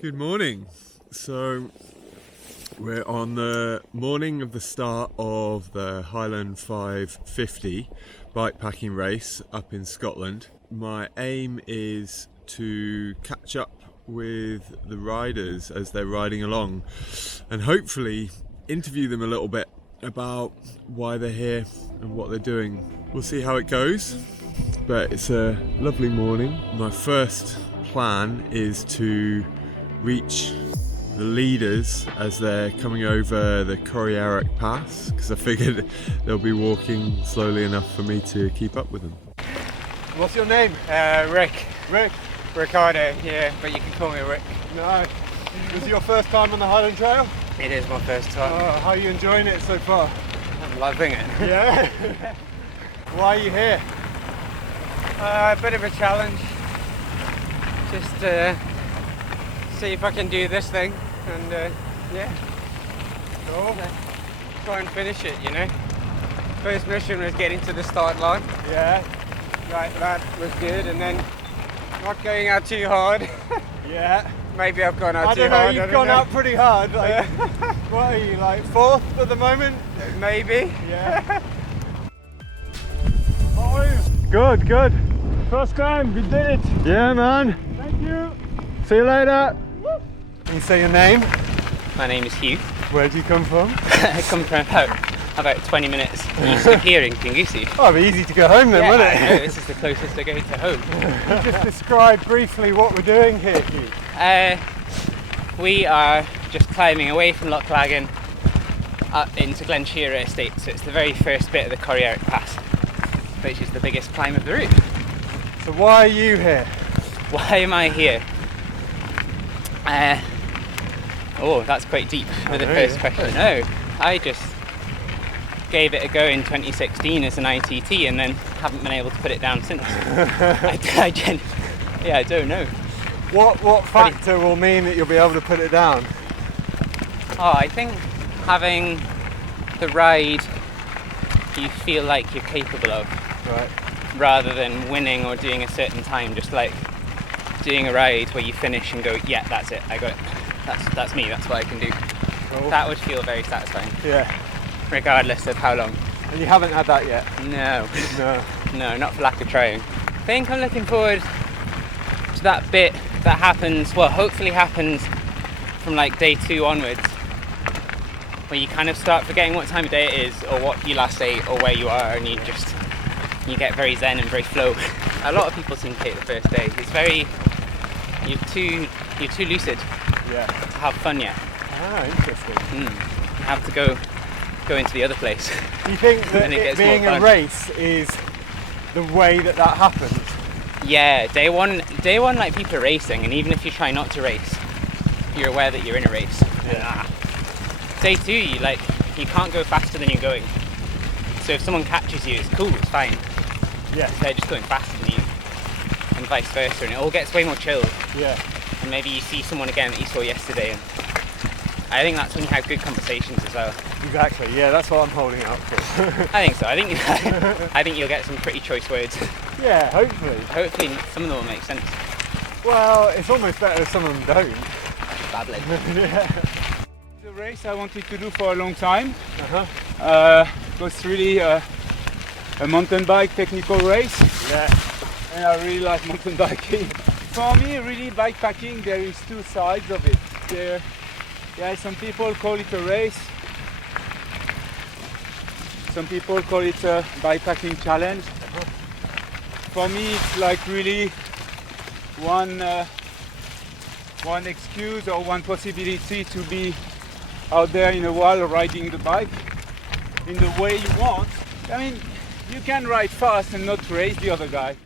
Good morning. So we're on the morning of the start of the Highland 550 bikepacking race up in Scotland. My aim is to catch up with the riders as they're riding along and hopefully interview them a little bit about why they're here and what they're doing. We'll see how it goes, but it's a lovely morning. My first plan is to reach the leaders as they're coming over the Corrieric Pass, because I figured they'll be walking slowly enough for me to keep up with them. What's your name? Rick. Rick? Ricardo, yeah, but you can call me Rick. No. This is your first time on the Highland Trail? It is my first time. Oh, how are you enjoying it so far? I'm loving it. Yeah? Why are you here? A bit of a challenge. Just see if I can do this thing and yeah. Cool. Try and finish it, you know. First mission was getting to the start line. Yeah. Right, that was good, and then not going out too hard. Yeah. Maybe I've gone out I too don't know, hard. you've gone out pretty hard. Like, what are you, like fourth at the moment? Maybe. Yeah. How are you? Good, good. First time, we did it. Yeah, man. Thank you. See you later. Can you say your name? My name is Hugh. Where do you come from? I come from about 20 minutes east of here in Kingusi. Oh, it'd be easy to go home then, wouldn't it? I know, this is the closest I go to home. Can you just describe briefly what we're doing here, Hugh? We are just climbing away from Lochlegan up into Glen Shearer Estate, so it's the very first bit of the Corrieric Pass, which is the biggest climb of the route. So why are you here? Why am I here? Oh, that's quite deep for the first question. No, I just gave it a go in 2016 as an ITT and then haven't been able to put it down since. I don't know. What factor will mean that you'll be able to put it down? Oh, I think having the ride you feel like you're capable of, Right. rather than winning or doing a certain time, just like doing a ride where you finish and go, yeah, that's it, I got it. That's me, that's what I can do. Cool. That would feel very satisfying, Yeah. regardless of how long. And you haven't had that yet? No, No. not for lack of trying. I think I'm looking forward to that bit that happens, well, hopefully happens from like day 2 onwards, where you kind of start forgetting what time of day it is or what you last ate or where you are, and you get very zen and very flow. A lot of people seem to take the first day. It's very, you're too lucid Yeah. to have fun yet. Ah, interesting. You have to go into the other place. Do you think that And it it gets being more a fun. race is the way that happens? Yeah, day one, like people are racing, and even if you try not to race, you're aware that you're in a race. Yeah. Day 2, you can't go faster than you're going. So if someone catches you, it's cool, it's fine. Yeah. They're just going faster than you, and vice versa, and it all gets way more chill. Yeah. And maybe you see someone again that you saw yesterday, and I think that's when you have good conversations as well. Exactly. Yeah, that's what I'm holding out for. I think so. I think you'll get some pretty choice words. Yeah, hopefully. Hopefully some of them will make sense. Well, it's almost better if some of them don't. Badly. Yeah. The race I wanted to do for a long time. Uh-huh. It was really a mountain bike technical race, Yeah. and I really like mountain biking. For me, really bikepacking, there is 2 sides of it. Some people call it a race. Some people call it a bikepacking challenge. For me, it's like really one excuse or one possibility to be out there in the wild riding the bike in the way you want. I mean, you can ride fast and not race the other guy.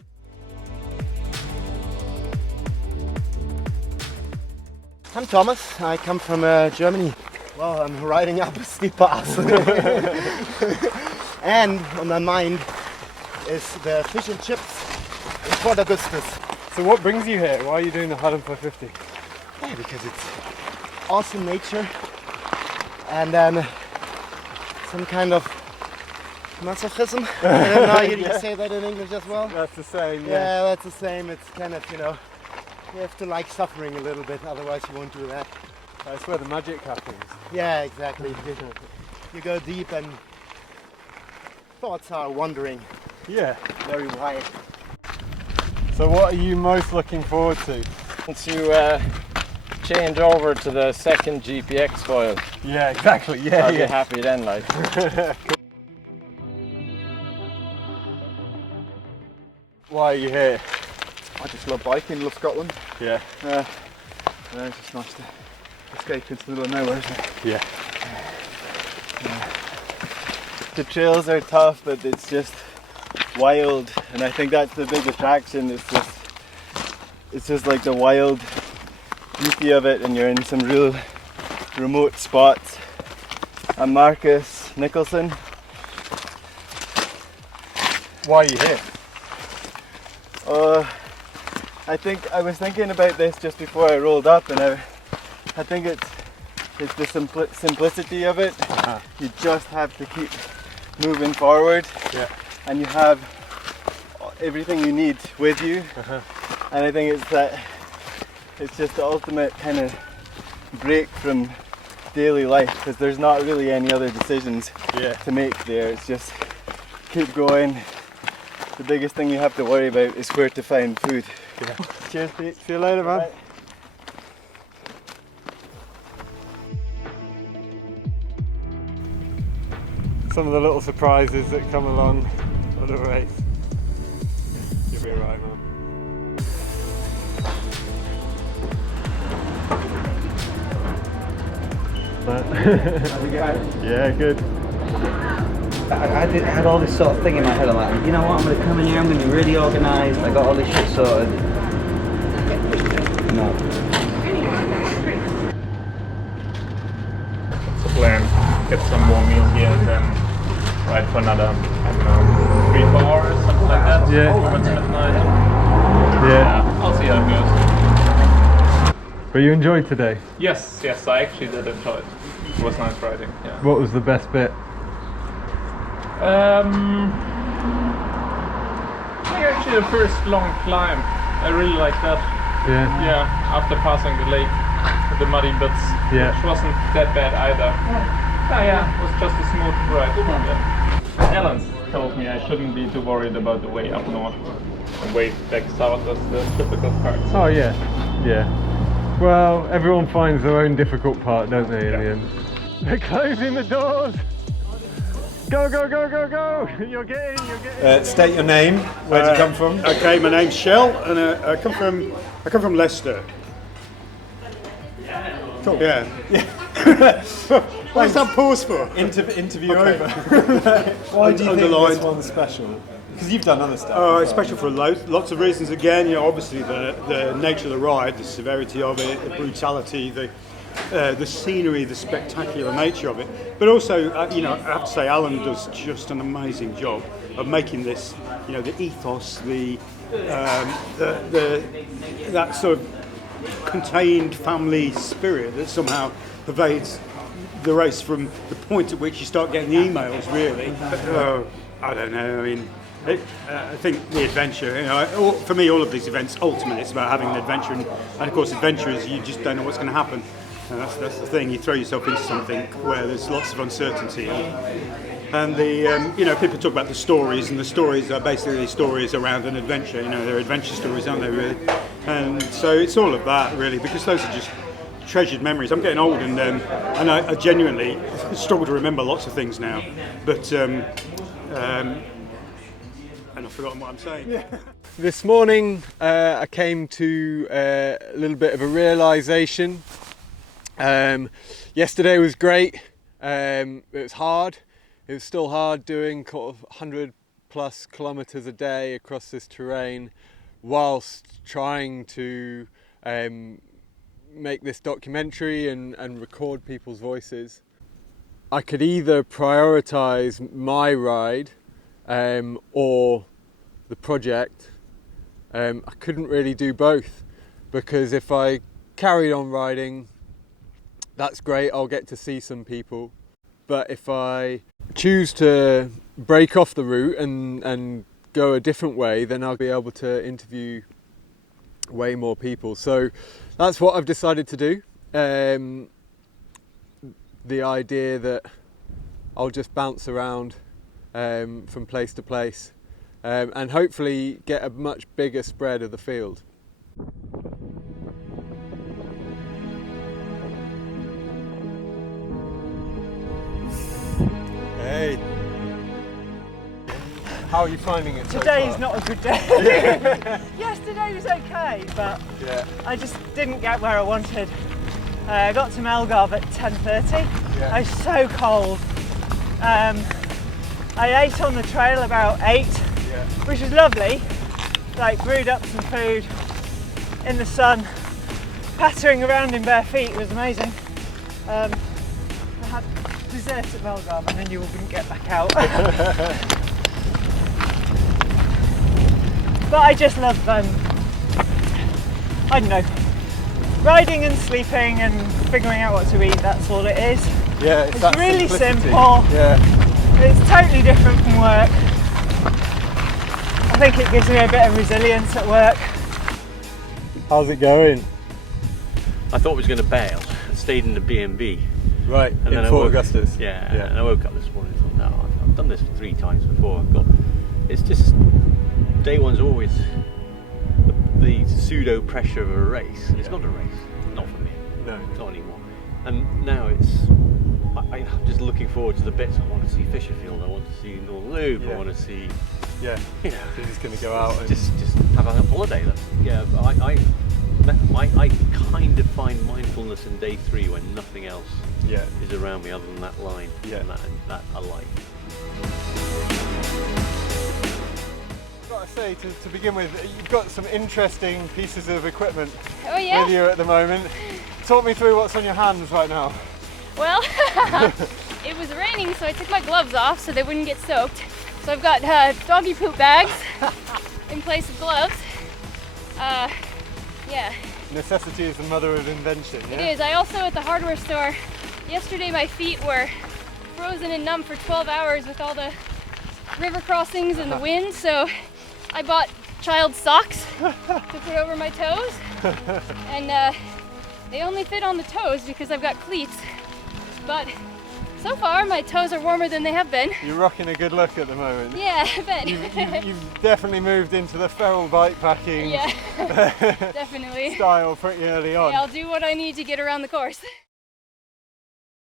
I'm Thomas, I come from Germany. Well, I'm riding up a steep pass. And on my mind is the fish and chips in Port Augustus. So what brings you here? Why are you doing the Highland 550? Yeah, because it's awesome nature and then some kind of masochism. I don't know, you say that in English as well? That's the same, Yeah, that's the same. It's kind of, You have to like suffering a little bit, otherwise you won't do that. That's where the magic happens. Yeah, exactly. You go deep and thoughts are wandering Yeah. very wide. So what are you most looking forward to? To change over to the second GPX foil. Yeah, exactly. Yeah, I'll be happy then, like. Why are you here? I just love biking, love Scotland. Yeah. Yeah, it's just nice to escape into the middle of nowhere, isn't it? Yeah. The trails are tough, but it's just wild, and I think that's the big attraction. It's just like the wild beauty of it, and you're in some real remote spots. I'm Marcus Nicholson. Why are you here? I think I was thinking about this just before I rolled up, and I think it's the simplicity of it. Uh-huh. You just have to keep moving forward, Yeah. and you have everything you need with you. Uh-huh. And I think it's just the ultimate kind of break from daily life, because there's not really any other decisions Yeah. to make there. It's just keep going. The biggest thing you have to worry about is where to find food. Yeah. Cheers, Pete. See you later, man. Bye. Some of the little surprises that come along on a race. You'll be alright, man. Yeah, good. I had all this sort of thing in my head. I'm like, you know what? I'm going to come in here. I'm going to be really organised. I got all this shit sorted. No. That's the plan. Get some more meal here and then ride for another, I don't know, 3-4 hours, something like that. Yeah. Towards midnight. Yeah. I'll see how it goes. But you enjoyed today? Yes, I actually did enjoy it. It was nice riding, yeah. What was the best bit? I think actually the first long climb. I really like that. Yeah. Yeah, after passing the lake, the muddy bits, Yeah. which wasn't that bad either. Yeah, it was just a smooth ride. Yeah. Alan told me I shouldn't be too worried about the way up north. The way back south was the difficult part. Oh yeah. Yeah. Well, everyone finds their own difficult part, don't they, in the end? They're closing the doors! Go, go, go, go, go! You're getting. State your name. Where do you come from? Okay, my name's Shell, and I come from Leicester. Cool. Yeah. What's that pause for? Interview over. Why do you think this one's special? Because you've done other stuff. It's special for lots of reasons. Again, obviously the nature of the ride, the severity of it, the brutality, the scenery, the spectacular nature of it. But also, I have to say, Alan does just an amazing job of making this, the ethos, that sort of contained family spirit that somehow pervades the race from the point at which you start getting the emails, really. I don't know, I mean, I think the adventure, for me, all of these events, ultimately, it's about having an adventure, and of course, adventurers, you just don't know what's going to happen. And that's the thing. You throw yourself into something where there's lots of uncertainty, and people talk about the stories, and the stories are basically stories around an adventure. They're adventure stories, aren't they? Really? And so it's all of that, really, because those are just treasured memories. I'm getting old, and I genuinely struggle to remember lots of things now, but. And I've forgotten what I'm saying. Yeah. This morning I came to a little bit of a realisation. Yesterday was great. It was hard. It was still hard doing 100 plus kilometres a day across this terrain whilst trying to make this documentary and record people's voices. I could either prioritise my ride or the project. I couldn't really do both, because if I carried on riding, that's great, I'll get to see some people. But if I choose to break off the route and go a different way, then I'll be able to interview way more people. So that's what I've decided to do. The idea that I'll just bounce around from place to place and hopefully get a much bigger spread of the field. Hey! How are you finding it so Today's far? not a good day. Yesterday was okay, but I just didn't get where I wanted. I got to Melgov at 10:30. I was so cold. I ate on the trail about 8, which was lovely. Like brewed up some food in the sun, pattering around in bare feet was amazing. I had dessert at Melgov and then you wouldn't get back out. But I just love, I don't know, riding and sleeping and figuring out what to eat, that's all it is. Yeah, it's really simplicity. simple. Yeah. It's totally different from work. I think it gives me a bit of resilience at work. How's it going? I thought I was going to bail and stayed in the B&B. Right, and in Fort Augustus. Yeah, and I woke up this morning and thought, no, I've done this 3 times before. It's just, day one's always the pseudo pressure of a race. It's not a race, not for me. No. Not anymore. And now I'm just looking forward to the bits. I want to see Fisherfield, I want to see Northern Loop, I want to see... Yeah, you know, you're just going to go out and... Just have a holiday. I kind of find mindfulness in day 3 when nothing else is around me other than that line. And that I like. I've got to say, to begin with, you've got some interesting pieces of equipment with you at the moment. Talk me through what's on your hands right now. Well, it was raining, so I took my gloves off so they wouldn't get soaked. So I've got doggy poop bags in place of gloves. Yeah. Necessity is the mother of invention, yeah? It is. I also, at the hardware store, yesterday my feet were frozen and numb for 12 hours with all the river crossings and the wind, so I bought child socks to put over my toes. And they only fit on the toes because I've got cleats. But so far my toes are warmer than they have been. You're rocking a good look at the moment. Yeah, I bet. You've definitely moved into the feral bikepacking definitely style pretty early on. Yeah, I'll do what I need to get around the course.